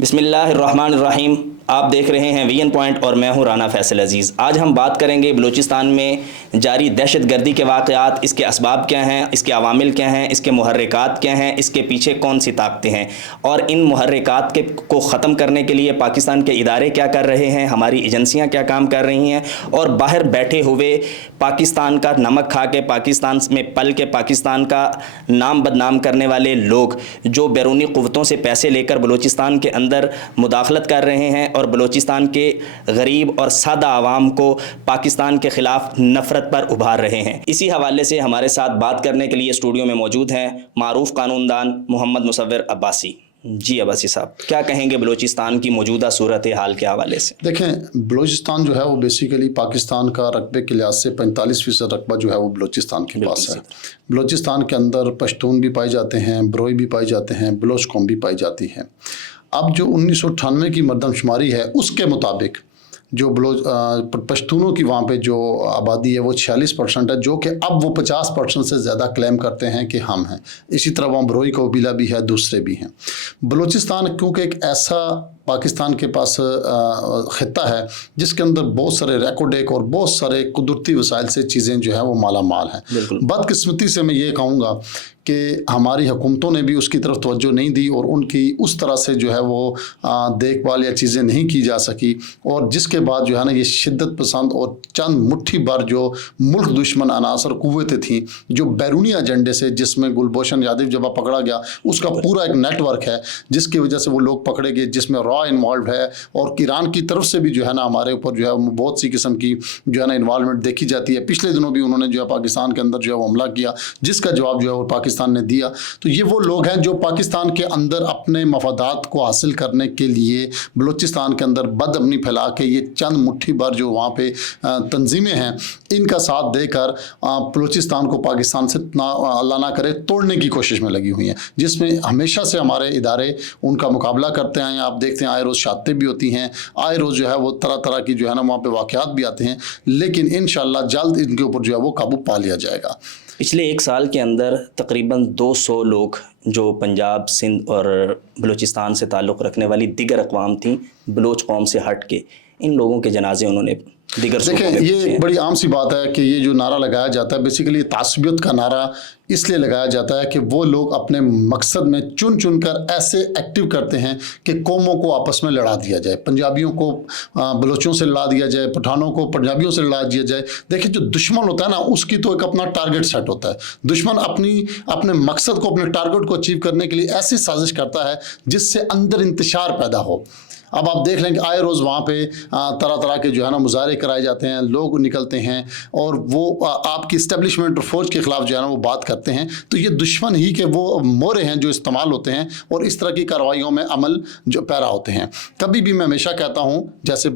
بسم اللہ الرحمن الرحیم. آپ دیکھ رہے ہیں وی این پوائنٹ اور میں ہوں رانا فیصل عزیز. آج ہم بات کریں گے بلوچستان میں جاری دہشت گردی کے واقعات، اس کے اسباب کیا ہیں، اس کے عوامل کیا ہیں، اس کے محرکات کیا ہیں، اس کے پیچھے کون سی طاقتیں ہیں، اور ان محرکات کو ختم کرنے کے لیے پاکستان کے ادارے کیا کر رہے ہیں، ہماری ایجنسیاں کیا کام کر رہی ہیں، اور باہر بیٹھے ہوئے پاکستان کا نمک کھا کے، پاکستان میں پل کے پاکستان کا نام بدنام کرنے والے لوگ جو بیرونی قوتوں سے پیسے لے کر بلوچستان کے اندر مداخلت کر رہے ہیں اور بلوچستان کے غریب اور سادہ عوام کو پاکستان کے خلاف نفرت پر ابھار رہے ہیں. اسی حوالے سے ہمارے ساتھ بات کرنے کے لیے اسٹوڈیو میں موجود ہیں معروف قانون دان محمد مصور عباسی. جی عباسی صاحب، کیا کہیں گے بلوچستان کی موجودہ صورتحال کے حوالے سے؟ دیکھیں، بلوچستان جو ہے وہ بیسیکلی پاکستان کا رقبے کے لحاظ سے 45% رقبہ جو ہے وہ بلوچستان کے پاس ہے. بلوچستان کے اندر پشتون بھی پائے جاتے ہیں، بروئی بھی پائے جاتے ہیں، بلوچ قوم بھی پائی جاتی ہے. اب جو 1998 کی مردم شماری ہے اس کے مطابق جو پشتونوں کی وہاں پہ جو آبادی ہے وہ 46% ہے، جو کہ اب وہ 50% سے زیادہ کلیم کرتے ہیں کہ ہم ہیں. اسی طرح وہاں بروئی قبیلہ بھی ہے، دوسرے بھی ہیں. بلوچستان کیونکہ ایک ایسا پاکستان کے پاس خطہ ہے جس کے اندر بہت سارے ریکوڈیک اور بہت سارے قدرتی وسائل سے چیزیں جو ہیں وہ مالا مال ہیں. بدقسمتی سے میں یہ کہوں گا کہ ہماری حکومتوں نے بھی اس کی طرف توجہ نہیں دی اور ان کی اس طرح سے جو ہے وہ دیکھ بھال یا چیزیں نہیں کی جا سکی، اور جس کے بعد جو ہے نا یہ شدت پسند اور چند مٹھی بھر جو ملک دشمن عناصر قوتیں تھیں جو بیرونی ایجنڈے سے، جس میں گلبھوشن یادو جب پکڑا گیا اس کا پورا ایک نیٹ ورک ہے جس کی وجہ سے وہ لوگ پکڑے گئے، جس میں را انوالوڈ ہے، اور ایران کی طرف سے بھی جو ہے نا ہمارے اوپر جو ہے بہت سی قسم کی جو ہے نا انوالومنٹ دیکھی جاتی ہے. پچھلے دنوں بھی انہوں نے جو ہے پاکستان کے اندر جو ہے وہ حملہ کیا جس کا جواب جو ہے وہ پاکستان نے دیا. تو یہ وہ لوگ ہیں جو پاکستان کے اندر اپنے مفادات کو حاصل کرنے کے لیے بلوچستان کے اندر بد امنی پھیلا کے یہ چند مٹھی بھر جو وہاں پہ تنظیمیں ہیں ان کا ساتھ دے کر بلوچستان کو پاکستان سے اللہ نہ کرے توڑنے کی کوشش میں لگی ہوئی ہیں، جس میں ہمیشہ سے ہمارے ادارے ان کا مقابلہ کرتے ہیں. آپ دیکھتے ہیں آئے روز شہادتیں بھی ہوتی ہیں، آئے روز جو ہے وہ طرح طرح کی جو ہے نا وہاں پہ واقعات بھی آتے ہیں، لیکن انشاءاللہ جلد ان کے اوپر جو ہے وہ قابو پا لیا جائے گا. پچھلے ایک سال کے اندر تقریباً 200 لوگ جو پنجاب، سندھ اور بلوچستان سے تعلق رکھنے والی دیگر اقوام تھیں بلوچ قوم سے ہٹ کے، ان لوگوں کے جنازے انہوں نے دیگر دیکھیں یہ ایک بڑی عام سی بات ہے کہ یہ جو نعرہ لگایا جاتا ہے بیسیکلی تعصبیت کا نعرہ اس لیے لگایا جاتا ہے کہ وہ لوگ اپنے مقصد میں چن کر ایسے ایکٹیو کرتے ہیں کہ قوموں کو آپس میں لڑا دیا جائے، پنجابیوں کو بلوچوں سے لڑا دیا جائے، پٹھانوں کو پنجابیوں سے لڑا دیا جائے. دیکھیں جو دشمن ہوتا ہے نا اس کی تو ایک اپنا ٹارگٹ سیٹ ہوتا ہے. دشمن اپنے مقصد کو، اپنے ٹارگٹ کو اچیو کرنے کے لیے ایسی سازش کرتا ہے جس سے اندر انتشار پیدا ہو. اب آپ دیکھ لیں کہ آئے روز وہاں پہ طرح طرح کے جو ہے نا مظاہرے کرائے جاتے ہیں، لوگ نکلتے ہیں اور وہ آپ کی اسٹیبلشمنٹ اور فوج کے خلاف جو ہے نا وہ بات کرتے ہیں. تو یہ دشمن ہی کے وہ مورے ہیں جو استعمال ہوتے ہیں اور اس طرح کی کارروائیوں میں عمل جو پیرا ہوتے ہیں. کبھی بھی میں ہمیشہ کہتا ہوں، جیسے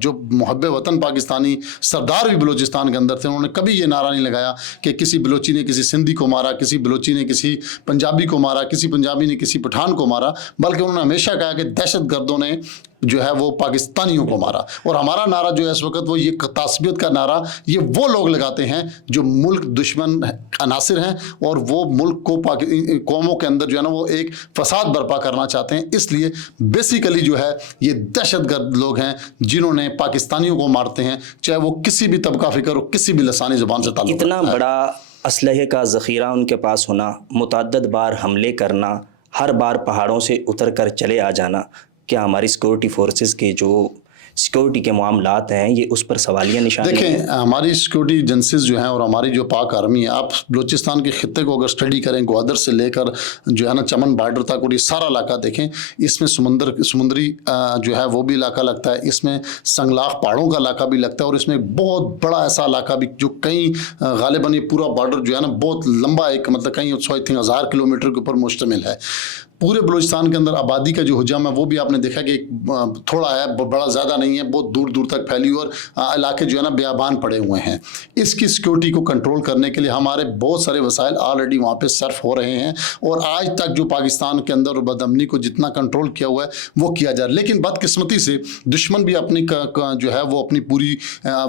جو محب وطن پاکستانی سردار بھی بلوچستان کے اندر تھے، انہوں نے کبھی یہ نعرہ نہیں لگایا کہ کسی بلوچی نے کسی سندھی کو مارا، کسی بلوچی نے کسی پنجابی کو مارا، کسی پنجابی نے کسی پٹھان کو مارا، بلکہ انہوں نے ہمیشہ کہا کہ دہشت گردوں نے جو ہے وہ پاکستانیوں کو مارا. اور ہمارا نعرہ جو ہے اس وقت وہ یہ تعصبیت کا نعرہ یہ وہ لوگ لگاتے ہیں جو ملک دشمن عناصر ہیں اور وہ ملک کو قوموں کے اندر جو ہے نا وہ ایک فساد برپا کرنا چاہتے ہیں. اس لیے بیسیکلی جو ہے یہ دہشت گرد لوگ ہیں جنہوں نے پاکستانیوں کو مارتے ہیں، چاہے وہ کسی بھی طبقہ فکر ہو، کسی بھی لسانی زبان سے تعلق. اتنا بڑا اسلحے کا ذخیرہ ان کے پاس ہونا، متعدد بار حملے کرنا، ہر بار پہاڑوں سے اتر کر چلے آ جانا، کیا ہماری سیکورٹی فورسز کے جو سیکورٹی کے معاملات ہیں یہ اس پر سوالیہ نشان؟ دیکھیں ہماری سیکورٹی ایجنسیز جو ہیں اور ہماری جو پاک آرمی ہے، آپ بلوچستان کے خطے کو اگر اسٹڈی کریں، گوادر سے لے کر جو ہے نا چمن بارڈر تک اور یہ سارا علاقہ دیکھیں، اس میں سمندری جو ہے وہ بھی علاقہ لگتا ہے، اس میں سنگلاخ پہاڑوں کا علاقہ بھی لگتا ہے، اور اس میں بہت بڑا ایسا علاقہ بھی جو کئی غالباً یہ پورا بارڈر جو ہے نا بہت لمبا ایک مطلب کئی 1000 کلومیٹر کے اوپر مشتمل ہے. پورے بلوچستان کے اندر آبادی کا جو حجم ہے وہ بھی آپ نے دیکھا کہ تھوڑا ہے، بڑا زیادہ نہیں ہے، بہت دور دور تک پھیلی اور علاقے جو ہے نا بیابان پڑے ہوئے ہیں. اس کی سیکورٹی کو کنٹرول کرنے کے لیے ہمارے بہت سارے وسائل آلریڈی وہاں پہ صرف ہو رہے ہیں، اور آج تک جو پاکستان کے اندر بد امنی کو جتنا کنٹرول کیا ہوا ہے وہ کیا جا رہا ہے. لیکن بدقسمتی سے دشمن بھی اپنی جو ہے وہ اپنی پوری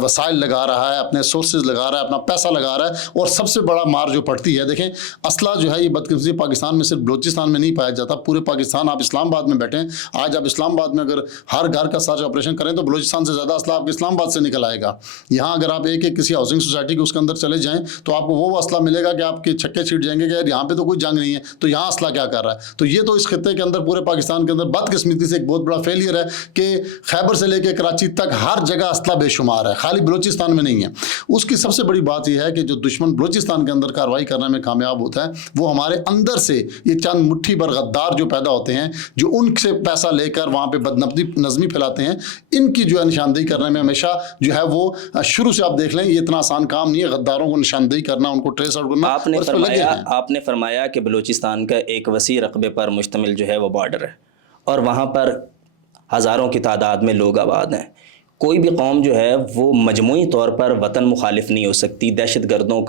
وسائل لگا رہا ہے، اپنے سورسز لگا رہا ہے، اپنا پیسہ لگا رہا ہے، اور سب سے بڑا مار جو پڑتی ہے، دیکھیں اسلحہ جو ہے یہ بدقسمتی پاکستان میں صرف بلوچستان میں نہیں پایا جاتا. پورے پاکستان آپ اسلام آباد میں بیٹھیں, آج آپ اسلام آباد میں اگر ہر گھر کا سرچ آپریشن کریں تو بلوچستان سے زیادہ اسلحہ آپ کے اسلام آباد سے نکل آئے گا. یہاں اگر آپ ایک کسی ہاؤسنگ سوسائٹی کے اس کے اندر چلے جائیں تو آپ کو وہ اسلحہ ملے گا کہ آپ کے چھکے چھیٹ جائیں گے کہ یار یہاں پہ تو کوئی جنگ نہیں ہے, تو یہاں اسلحہ کیا کر رہا ہے. تو یہ تو اس خطے کے اندر, پورے پاکستان کے اندر بدقسمتی سے ایک بہت بڑا فیلئر ہے کہ خیبر سے لے کے کراچی تک ہر جگہ اسلحہ بے شمار ہے, خالی بلوچستان میں نہیں ہے. اس کی سب سے بڑی بات یہ ہے کہ جو دشمن بلوچستان کے اندر کارروائی کرنے میں کامیاب ہوتا ہے وہ ہمارے اندر سے یہ چند مٹھی بھر غدار جو پیدا ہوتے ہیں, جو ان سے پیسہ لے کر وہاں پہ بدنظمی پھیلاتے ہیں, ان کی جو ہے نشاندہی کرنے میں ہمیشہ جو ہے وہ شروع سے آپ دیکھ لیں یہ اتنا آسان کام نہیں ہے غداروں کو نشاندہی کرنا, ان کو ٹریس آؤٹ کرنا. آپ نے فرمایا کہ بلوچستان کا ایک وسیع رقبے پر مشتمل جو ہے وہ بارڈر ہے اور وہاں پر ہزاروں کی تعداد میں لوگ آباد ہیں. کوئی بھی قوم جو ہے وہ مجموعی طور پر وطن مخالف نہیں ہو سکتی, دہشت گردوں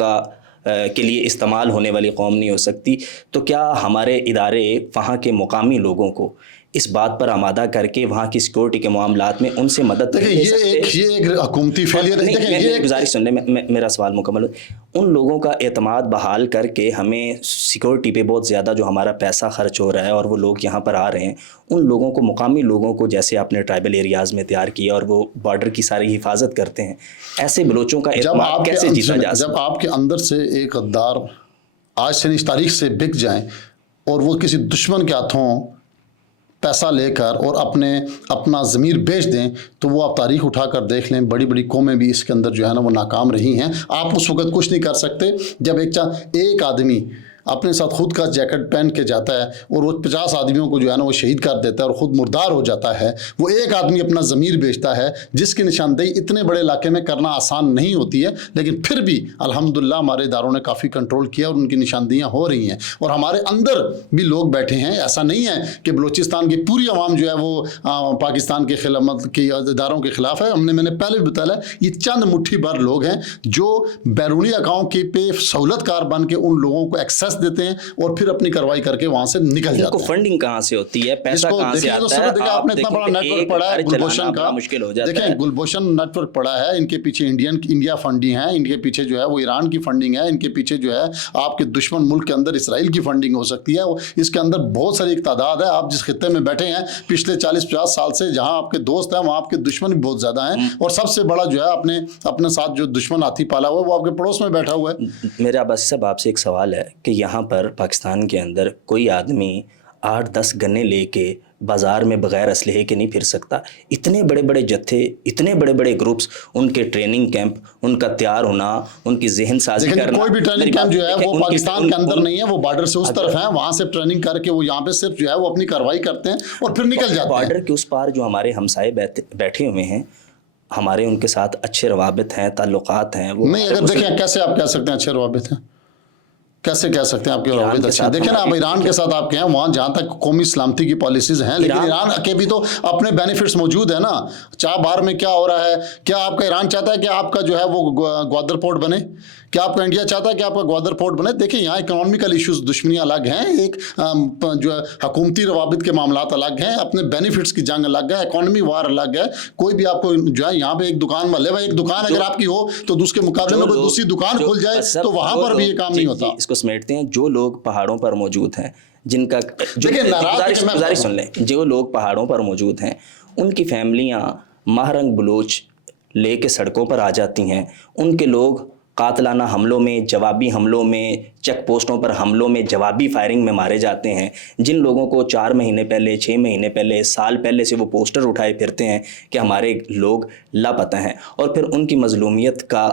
کے لیے استعمال ہونے والی قوم نہیں ہو سکتی. تو کیا ہمارے ادارے وہاں کے مقامی لوگوں کو اس بات پر آمادہ کر کے وہاں کی سیکورٹی کے معاملات میں ان سے مدد لے سکتے؟ یہ ایک حکومتی فیلئر ہے. گزارش سن لیں, میرا سوال مکمل ہو. ان لوگوں کا اعتماد بحال کر کے ہمیں سیکورٹی پہ بہت زیادہ جو ہمارا پیسہ خرچ ہو رہا ہے اور وہ لوگ یہاں پر آ رہے ہیں, ان لوگوں کو, مقامی لوگوں کو, جیسے آپ نے ٹرائبل ایریاز میں تیار کیا اور وہ بارڈر کی ساری حفاظت کرتے ہیں, ایسے بلوچوں کا اعتماد کیسے جیتا جا سکتا؟ جب آپ کے اندر سے ایک غدار آج سے اس تاریخ سے بک جائیں اور وہ کسی دشمن کے ہاتھوں پیسہ لے کر اور اپنا ضمیر بیچ دیں, تو وہ آپ تاریخ اٹھا کر دیکھ لیں, بڑی بڑی قومیں بھی اس کے اندر جو ہے نا وہ ناکام رہی ہیں. آپ اس وقت کچھ نہیں کر سکتے جب ایک آدمی اپنے ساتھ خود کا جیکٹ پہن کے جاتا ہے اور وہ 50 آدمیوں کو جو ہے نا وہ شہید کر دیتا ہے اور خود مردار ہو جاتا ہے. وہ ایک آدمی اپنا ضمیر بیچتا ہے جس کی نشاندہی اتنے بڑے علاقے میں کرنا آسان نہیں ہوتی ہے, لیکن پھر بھی الحمدللہ ہمارے اداروں نے کافی کنٹرول کیا اور ان کی نشاندہیاں ہو رہی ہیں. اور ہمارے اندر بھی لوگ بیٹھے ہیں, ایسا نہیں ہے کہ بلوچستان کی پوری عوام جو ہے وہ پاکستان کے خلاف کی اداروں کے خلاف ہے. میں نے پہلے بھی بتایا یہ چند مٹھی بھر لوگ ہیں جو بیرونی اکاؤنٹ کے پہ سہولت کار بن کے ان لوگوں کو ایکسیس دیتے ہیں اور پھر اپنی کارروائی کر کے وہاں سے نکل جاتے ہیں. ان کو فنڈنگ کہاں سے ہوتی ہے, پیسہ کہاں سے آتا ہے؟ آپ نے اتنا بڑا نیٹ ورک پڑا ہے گلبھوشن کا, مشکل ہو جاتا ہے. دیکھیں گلبھوشن نیٹ ورک پڑا ہے, ان کے پیچھے انڈیا فنڈنگ ہے, ان کے پیچھے جو ہے وہ ایران کی فنڈنگ ہے, ان کے پیچھے جو ہے آپ کے دشمن ملک کے اندر اسرائیل کی فنڈنگ ہو سکتی ہے. اس کے اندر بہت ساری ایک تعداد ہے. آپ جس خطے میں بیٹھے ہیں پچھلے 40-50 سال سے, جہاں آپ کے دوست ہیں وہاں آپ کے دشمن بھی بہت زیادہ ہیں, اور سب سے بڑا جو ہے اپنے ساتھ جو دشمن ہاتھی پالا ہوا ہے وہ آپ کے پڑوس میں بیٹھا ہوا ہے. میرا بس صاحب آپ سے ایک سوال ہے کہ یہاں پر پاکستان کے اندر کوئی آدمی 8-10 گنے لے کے بازار میں بغیر اسلحے کے نہیں پھر سکتا. اتنے بڑے بڑے جتھے, اتنے بڑے بڑے گروپس, ان کے ٹریننگ کیمپ, ان کا تیار ہونا, ان کی ذہن سازی کرنا. کوئی بھی ٹریننگ کیمپ جو ہے وہ پاکستان کے اندر نہیں ہے, وہ بارڈر سے اس طرف ہیں, وہاں سے ٹریننگ کر کے وہ یہاں پہ صرف جو ہے وہ اپنی کارروائی کرتے ہیں اور پھر نکل جاتے ہیں. بارڈر کے اس پار جو ہمارے ہمسائے بیٹھے ہوئے ہیں, ہمارے ان کے ساتھ اچھے روابط ہیں, تعلقات ہیں. وہ نہیں, اگر دیکھیں کیسے آپ کہہ سکتے ہیں اچھے روابط ہیں, کیسے کہہ سکتے ہیں آپ کے روابط اچھے ہیں؟ دیکھیں نا آپ ایران کے ساتھ آپ کہیں وہاں جہاں تک قومی سلامتی کی پالیسیز ہیں, لیکن ایران کے بھی تو اپنے بینیفٹس موجود ہیں نا. چاہ باہر میں کیا ہو رہا ہے, کیا آپ کا ایران چاہتا ہے کہ آپ کا جو ہے وہ گوادر پورٹ بنے؟ کیا آپ کا انڈیا چاہتا ہے کہ آپ کا گوادر پورٹ بنے؟ دیکھیں یہاں اکنامیکل ایشوز, دشمنیاں الگ ہیں, ایک جو ہے حکومتی روابط کے معاملات الگ ہیں, اپنے بینیفٹس کی جنگ الگ ہے, اکانومی وار الگ ہے. کوئی بھی آپ کو جو ہے یہاں پہ ایک دکان والے ایک دکان اگر آپ کی ہو تو اس کے مقابلے میں کوئی دوسری دکان کھل جائے تو وہاں پر بھی یہ کام نہیں ہوتا. اس کو سمیٹتے ہیں. جو لوگ پہاڑوں پر موجود ہیں, جن کا گزارش سن لیں, جو لوگ پہاڑوں پر موجود ہیں ان کی فیملیاں ماہ رنگ بلوچ لے کے سڑکوں پر آ جاتی ہیں. ان کے لوگ قاتلانہ حملوں میں, جوابی حملوں میں, چیک پوسٹوں پر حملوں میں, جوابی فائرنگ میں مارے جاتے ہیں. جن لوگوں کو 4 مہینے پہلے, 6 مہینے پہلے, سال پہلے سے وہ پوسٹر اٹھائے پھرتے ہیں کہ ہمارے لوگ لاپتہ ہیں, اور پھر ان کی مظلومیت کا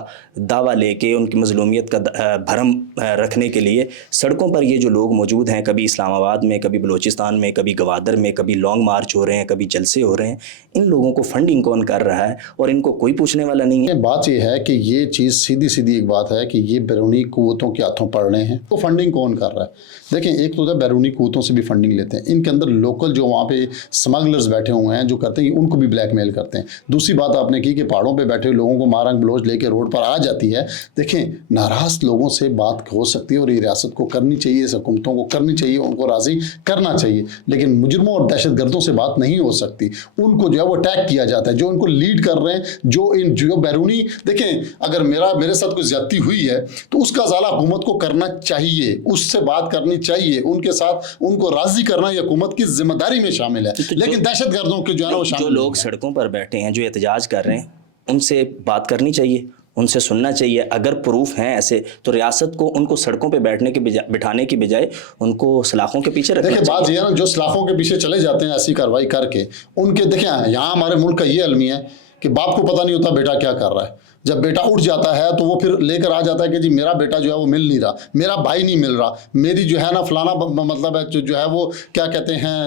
دعویٰ لے کے, ان کی مظلومیت کا بھرم رکھنے کے لیے سڑکوں پر یہ جو لوگ موجود ہیں, کبھی اسلام آباد میں, کبھی بلوچستان میں, کبھی گوادر میں, کبھی لانگ مارچ ہو رہے ہیں, کبھی جلسے ہو رہے ہیں. ان لوگوں کو فنڈنگ کون کر رہا ہے اور ان کو کوئی پوچھنے والا نہیں ہے. بات یہ ہے کہ یہ چیز سیدھی ایک بات ہے کہ یہ بیرونی قوتوں کے ہاتھوں پڑ رہے ہیں, تو فنڈنگ کون کر رہا ہے؟ دیکھیں ایک تو بیرونی قوتوں سے بھی فنڈنگ لیتے ہیں, ان کے اندر لوکل جو وہاں پہ سمگلرز بیٹھے ہوئے ہیں جو کرتے ہیں ان کو بھی بلیک میل کرتے ہیں. دوسری بات آپ نے کی کہ پہاڑوں پہ بیٹھے لوگوں کو مارنگ بلوچ لے کے روڈ پر آ جاتی ہے. دیکھیں ناراض لوگوں سے بات ہو سکتی ہے اور یہ ریاست کو کرنی چاہیے, اس حکومتوں کو کرنی چاہیے, ان کو راضی کرنا چاہیے, لیکن مجرموں اور دہشت گردوں سے بات نہیں ہو سکتی. ان کو جو ہے وہ اٹیک کیا جاتا ہے, جو ان کو لیڈ کر رہے ہیں, جو بیرونی. دیکھیں اگر میرے ساتھ کوئی کوئی زیادتی ہوئی ہے تو اس کا ازالہ حکومت کو کرنا چاہیے، اس سے بات کرنی چاہیے، ان کے ساتھ ان کو راضی کرنا یہ حکومت کی ذمہ داری میں شامل ہے، لیکن دہشت گردوں کے جو ہے نا وہ شامل جو لوگ سڑکوں پر بیٹھے ہیں، جو احتجاج کر رہے ہیں، ان سے بات کرنی چاہیے، ان سے سننا چاہیے. اگر پروف ہیں ایسے تو ریاست کو ان کو سڑکوں پہ بٹھانے کی بجائے ان کو سلاخوں کے پیچھے رکھنا دیکھیں چاہیے. بات یہ ہے نا، جو سلاخوں کے پیچھے چلے جاتے ہیں ایسی کارروائی کر کے، ان کے دیکھیں یہاں ہمارے ملک کا یہ المیہ ہے کہ باپ کو پتہ نہیں ہوتا بیٹا کیا کر رہا ہے. جب بیٹا اٹھ جاتا ہے تو وہ پھر لے کر آ جاتا ہے کہ جی میرا بیٹا جو ہے وہ مل نہیں رہا، میرا بھائی نہیں مل رہا، میری جو ہے نا فلانا مطلب ہے جو ہے وہ کیا کہتے ہیں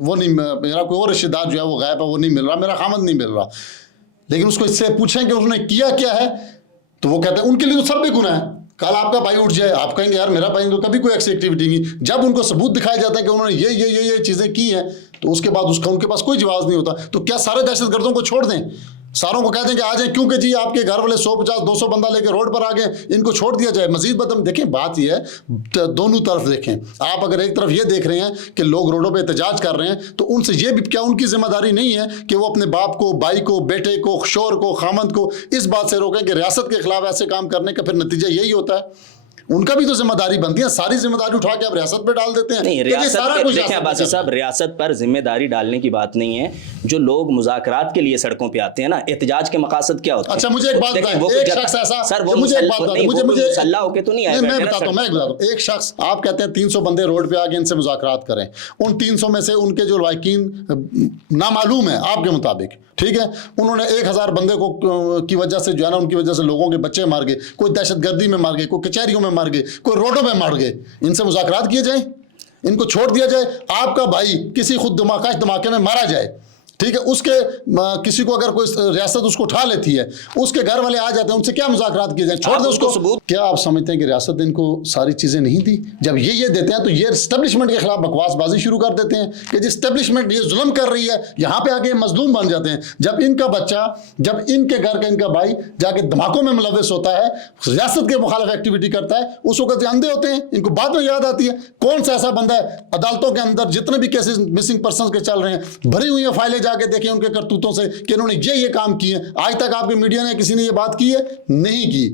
وہ نہیں، میرا کوئی اور رشتہ دار جو ہے وہ غائب ہے، وہ نہیں مل رہا، میرا خامد نہیں مل رہا. لیکن اس کو اس سے پوچھیں کہ انہوں نے کیا کیا ہے تو وہ کہتے ہیں ان کے لیے تو سب بھی گناہ ہے. کل آپ کا بھائی اٹھ جائے، آپ کہیں گے یار میرا بھائی تو کبھی کوئی ایسی ایکٹیویٹی نہیں. جب ان کو ثبوت دکھایا جاتا ہے کہ انہوں نے یہ چیزیں کی ہیں تو اس کے بعد اس کا ان کے پاس کوئی جواز نہیں ہوتا. تو کیا سارے دہشت گردوں کو چھوڑ دیں، ساروں کو کہہ دیں کہ آ جائیں کیونکہ جی آپ کے گھر والے 150-200 بندہ لے کے روڈ پر آ گئے، ان کو چھوڑ دیا جائے؟ مزید بدم دیکھیں بات یہ ہے دونوں طرف دیکھیں. آپ اگر ایک طرف یہ دیکھ رہے ہیں کہ لوگ روڈوں پہ احتجاج کر رہے ہیں تو ان سے یہ بھی کیا ان کی ذمہ داری نہیں ہے کہ وہ اپنے باپ کو، بھائی کو، بیٹے کو، شوہر کو، خامند کو اس بات سے روکیں کہ ریاست کے خلاف ایسے کام کرنے کا پھر نتیجہ یہی ہوتا ہے؟ ان کا بھی تو ذمہ داری بنتی ہے. ساری ذمہ داری اٹھا کے اب ریاست پہ ڈال دیتے ہیں. نہیں، دیکھیں عباسی صاحب، ریاست پر ذمہ داری ڈالنے کی بات نہیں ہے. جو لوگ مذاکرات کے لیے سڑکوں پہ آتے ہیں نا، احتجاج کے مقاصد کیا ہوتے ہیں؟ اچھا مجھے ایک بات بتائیں، ایک شخص ایسا سر وہ مسلح ہو کے تو نہیں آئے. میں بتاتا ہوں، ایک شخص آپ کہتے ہیں 300 بندے روڈ پہ آ کے ان سے مذاکرات کریں، ان 300 میں سے ان کے جو لائقین نامعلوم ہیں آپ کے مطابق، ٹھیک ہے، انہوں نے 1000 بندے کو کی وجہ سے جو ہے نا ان کی وجہ سے لوگوں کے بچے مار گئے، کوئی دہشت گردی میں مار گئے، کوئی کچہریوں میں مار گئے، کوئی روڈوں میں مار گئے. ان سے مذاکرات کیے جائیں، ان کو چھوڑ دیا جائے. آپ کا بھائی کسی خود دھماکے میں مارا جائے، ٹھیک ہے، اس کے کسی کو اگر کوئی ریاست اس کو اٹھا لیتی ہے، اس کے گھر والے آ جاتے ہیں، ان سے کیا مذاکرات کیے جائیں؟ چھوڑ دیں اس کو. ثبوت کیا آپ سمجھتے ہیں کہ ریاست ان کو ساری چیزیں نہیں دی؟ جب یہ دیتے ہیں تو یہ اسٹیبلشمنٹ کے خلاف بکواس بازی شروع کر دیتے ہیں کہ جی اسٹیبلشمنٹ یہ ظلم کر رہی ہے، یہاں پہ آ کے مظلوم بن جاتے ہیں. جب ان کا بچہ، جب ان کے گھر کا ان کا بھائی جا کے دھماکوں میں ملوث ہوتا ہے، ریاست کے مخالف ایکٹیویٹی کرتا ہے، اس وقت یہ اندھے ہوتے ہیں. ان کو بعد میں یاد آتی ہے کون سا ایسا بندہ ہے عدالتوں کے اندر جتنے بھی کیسز مسنگ پرسنز کے چل رہے ہیں بھری ہوئی ہیں فائلیں، جا کے دیکھیں ان کے کرتوتوں سے کہ انہوں نے یہ کام کیے ہیں. آج تک آپ کے میڈیا نے کسی نے یہ بات کی ہے؟ نہیں کی.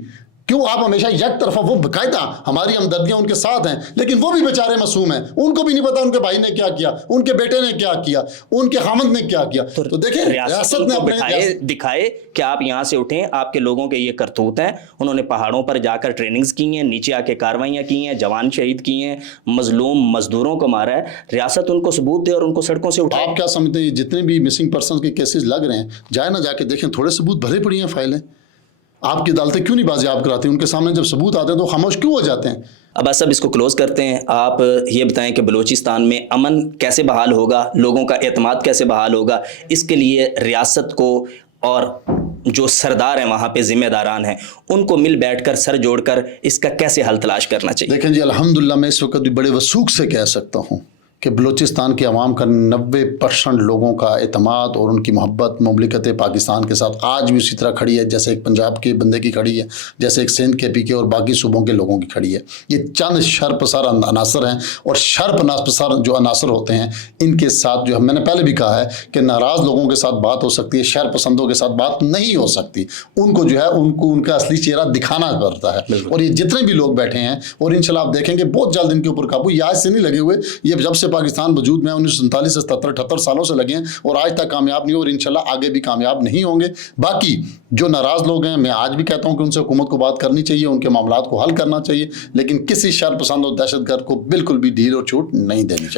کیوں آپ ہمیشہ یک طرفہ؟ وہ باقاعدہ ہماری ہمدردیاں ان کے ساتھ ہیں، لیکن وہ بھی بیچارے معصوم ہیں، ان کو بھی نہیں پتا ان کے بھائی نے کیا کیا، ان کے بیٹے نے کیا کیا، ان کے خامند نے کیا کیا. تو دیکھیں ریاست نے اپنے دکھائے کہ آپ یہاں سے اٹھیں، آپ کے لوگوں کے یہ کرتوت ہیں. انہوں نے پہاڑوں پر جا کر ٹریننگز کی ہیں، نیچے آ کے کاروائیاں کی ہیں، جوان شہید کیے ہیں، مظلوم مزدوروں کو مارا ہے. ریاست ان کو ثبوت دے اور ان کو سڑکوں سے اٹھائے. آپ کیا سمجھتے ہیں جتنے بھی مسنگ پرسنز کے کیسز لگ رہے ہیں، جائے نہ جا کے دیکھیں، تھوڑے ثبوت بھرے پڑی ہیں فائلیں. آپ کی عدالتیں کیوں نہیں بازیاب کراتی؟ ان کے سامنے جب ثبوت آتے ہیں تو خاموش کیوں ہو جاتے ہیں؟ اب صاحب اس کو کلوز کرتے ہیں. آپ یہ بتائیں کہ بلوچستان میں امن کیسے بحال ہوگا، لوگوں کا اعتماد کیسے بحال ہوگا؟ اس کے لیے ریاست کو اور جو سردار ہیں وہاں پہ ذمہ داران ہیں ان کو مل بیٹھ کر سر جوڑ کر اس کا کیسے حل تلاش کرنا چاہیے؟ دیکھیں جی الحمدللہ میں اس وقت بھی بڑے وثوق سے کہہ سکتا ہوں کہ بلوچستان کے عوام کا 90% لوگوں کا اعتماد اور ان کی محبت مملکت پاکستان کے ساتھ آج بھی اسی طرح کھڑی ہے جیسے ایک پنجاب کے بندے کی کھڑی ہے، جیسے ایک سندھ کے پی کے اور باقی صوبوں کے لوگوں کی کھڑی ہے. یہ چند شرپسار عناصر ہیں، اور شرپسار جو عناصر ہوتے ہیں ان کے ساتھ جو میں نے پہلے بھی کہا ہے کہ ناراض لوگوں کے ساتھ بات ہو سکتی ہے، شر پسندوں کے ساتھ بات نہیں ہو سکتی. ان کو جو ہے ان کا اصلی چہرہ دکھانا پڑتا ہے. اور یہ جتنے بھی لوگ بیٹھے ہیں، اور انشاءاللہ آپ دیکھیں گے بہت جلد ان کے اوپر قابو، یہ آج سے نہیں لگے ہوئے، یہ جب سے پاکستان وجود میں 1947 سے 77-78 سالوں سے لگے ہیں اور آج تک کامیاب نہیں، اور انشاءاللہ آگے بھی کامیاب نہیں ہوں گے. باقی جو ناراض لوگ ہیں میں آج بھی کہتا ہوں کہ ان سے حکومت کو بات کرنی چاہیے، ان کے معاملات کو حل کرنا چاہیے، لیکن کسی شر پسند اور دہشت گرد کو بالکل بھی ڈھیل اور چھوٹ نہیں دینی چاہیے.